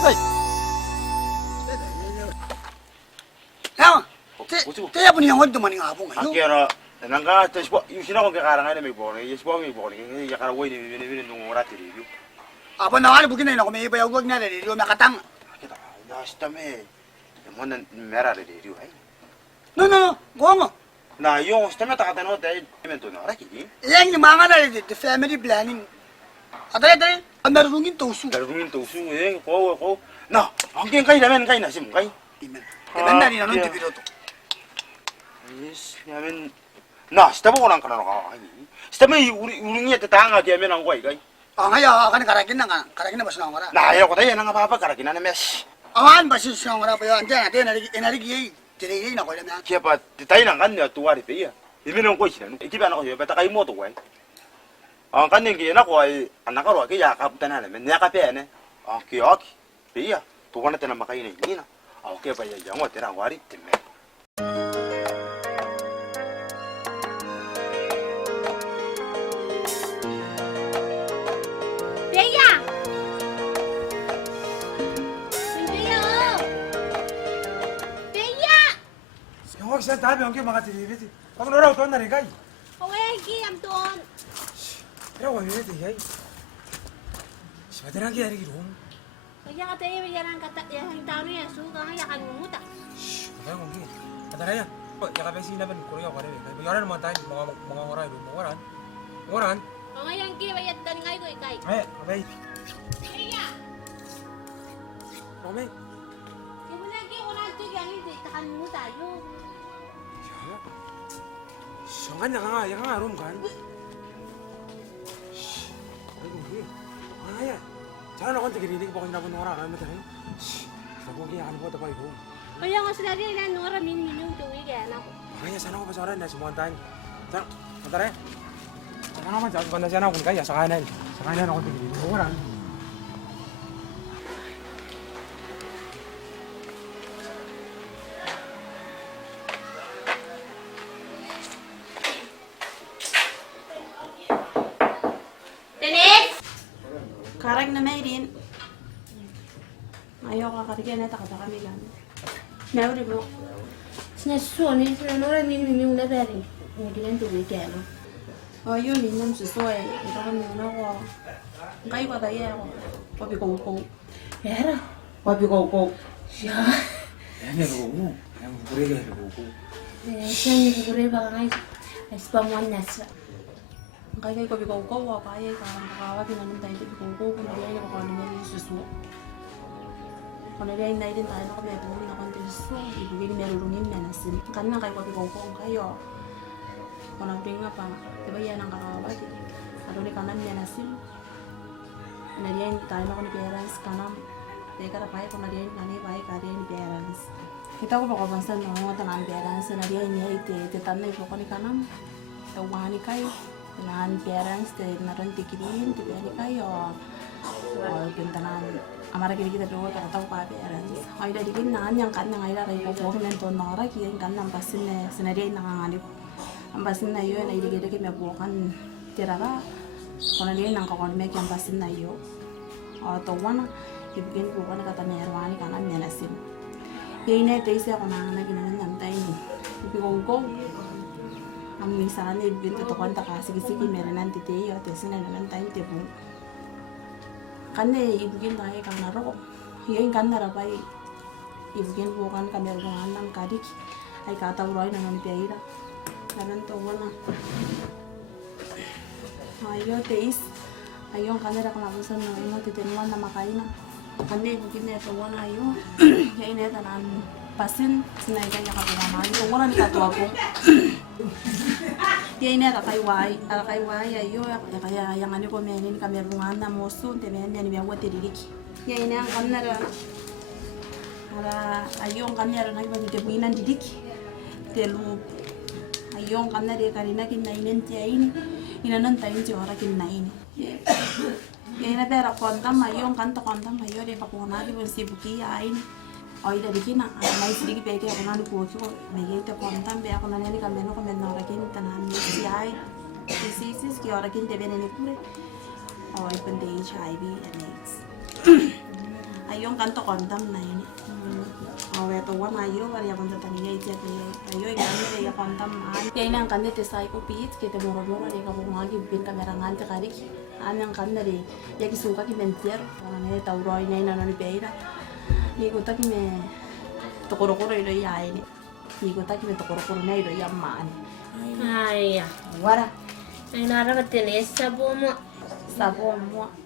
kai. Yang, te pun yang hodo mani ngabung ayo. Akhirnya nangga terus yusina kong kekarang ada mebor, yesbo mebor, ini ya karena woi ini nunggurat ini. Apa nawar bukin na ko may iba yung na rin yung makatang. Kita nastame, mana merah ada di ay. No, gong. Na yung stame tak ada no deh, emento na lagi. Yang ni mga na rin the family planning. Ada, ang narungin tosu. Darungin tuh sung, kau, nah, angin kai damen kai nasim kai. Iman na rin anong tibiro to. Yes, yamen, nah, stame ko nang kana ka. Stame uringnya tetangga dia men ang kai. Ah, ngaya kan karakin na bas na ngara. Nah, ya ko tayo nang apa kara kinana mes. Awan bas yung ngara pa yo anja na enari gi dire na ko na. Siapa tayo nang kan ya tuwa ri pe ya. Imi nang ko sinan. Ikiba na ko yo beta kai mo to kai. Ang kanin ki na ko ay anaka ro ki ya ka puta na men ya ka pe ne. Ang ki ok. Pe ya. Tu kana tena makai ni ni na. Ang ke pa ya ya ngo tena wari timme. Yung isa tabi ang mga tiribiti. Pag naraw to na rin kay. Oke, kiam tuan. Pero wala yun ay. Sebenarnya kaya rin rum. Kaya kata iya biaran kata yang tahu ya suka ya kan muta. Kaya kung gini. Kata raya. Ya kape sila ban Korea ko rin. Kaya bayaran mo tayo mga oray rum. Oran. Kung yang kia bayat dan ngai ko ikai. Kape. Iya. Kome. Ibu lagi orang tu yang ini takan muta yo. Sangan yang nga rum kan. Ay kung gini. Kaya. Sana ako tigirinig pa ko na bunora kan mo tayo. Sa ko kaya ano po tapay ko. Kaya nga sila rin na nora minum tu iya na ko. Kaya sana ko pasaran na semua tayo. Sana, tara. Sana naman sa banda sana kung kaya sa kanan. Sa kanan ako tigirinig ko ran. Karang na may rin. Ayaw ka karigyan na takata kami lang. Meron mo. Sinasuso ni sila nora minum na beri. Hindi lang tuwi kaya no. Oh, yun minum suso eh. Ito kami na ko. Kayo ka tayo ako. Papi ko. Pero. Papi ko. Siya. Yan yung ko. Yan buri ka ko. Siya yung buri ba ngay. Ay spam one nasa. Kaya ko bikaw ko kaya karang kakawa pinanin tayo bikaw ko kung nalay ko ano man yung suso. Kung nalay na din tayo na kami po na konti suso, ibigay ni merulungin na nasin. Kanina kayo ko bikaw ko kayo. Kung nabring nga pa, diba yan ang kakawa di. Ano ni kanan niya nasin. Nalay tayo na ko ni parents kanam. Teka na pahay kung nalay nani pahay kaya ni parents. Kita ko pa ko basta mga tangan parents na nalay niya ititanay ko ko ni kanam. Tawani kayo. Tenahan parents te naran tikirin te beri kayo pintanan amara kiri kita doa tak tahu apa parents ay dari kin nan yang kan yang ay dari ko men ton nora kian kan nampasin ne senari nang ngani ampasin na yo na ide gede me bukan tiraga kona dia nang ko me kian pasin na yo to wana ibigin bukan kata merwani kanan menasin yine te sia ko nang naginan namtay ni ibigong ang misalnya ibigin to konta ka sige meron nanti tayo tesin na naman tayo tebu kanne ibigin tayo kang naro yun kan narapay ibigin bukan kami ng kadik ay katawroy na ng piyahira naman to wala ayo teis ayo kanera kamabusan na imo titinuan na makain na kanne ibigin na to wala ayo yun na tanan pasin sinay kanya kapulaman to wala ni katuwa ko dia ini ada kayway ayo kaya yang ano ko menin kami rungan na moso temen yan biya wate diliki ya ini ang kanara ara ayo ang kanara na iba dite buinan diliki telu ayo ang kanara karina kinainen tiain inanon tayo si ora kinain ya ini pera kontam ayo ang kanto kontam ayo de kapuna di sibuki ain ay dari kina may sige peke ako nani po ko may gete kontam be ako nani kameno kameno rakin tanan si ay diseases ki ora kin tebe ne pure ay pande HIV and AIDS Ayong kanto kondam na yun. Awe to wa ngayo bari abang tatangnya iti ayo ingane ya kondam an. Ya inang kanne te sai ko pit ke te moro de ka ngagi bin kamera ngante kari. Anang kanne de ya ki suka ki mentier. Ane tauro ina ina no ni beira. Ni ko taki me to koro ilo ya ini. Ni ko taki me to koro na ilo ya man. Ay, Wara ay narapat din eh, sabo mo. sabo mo.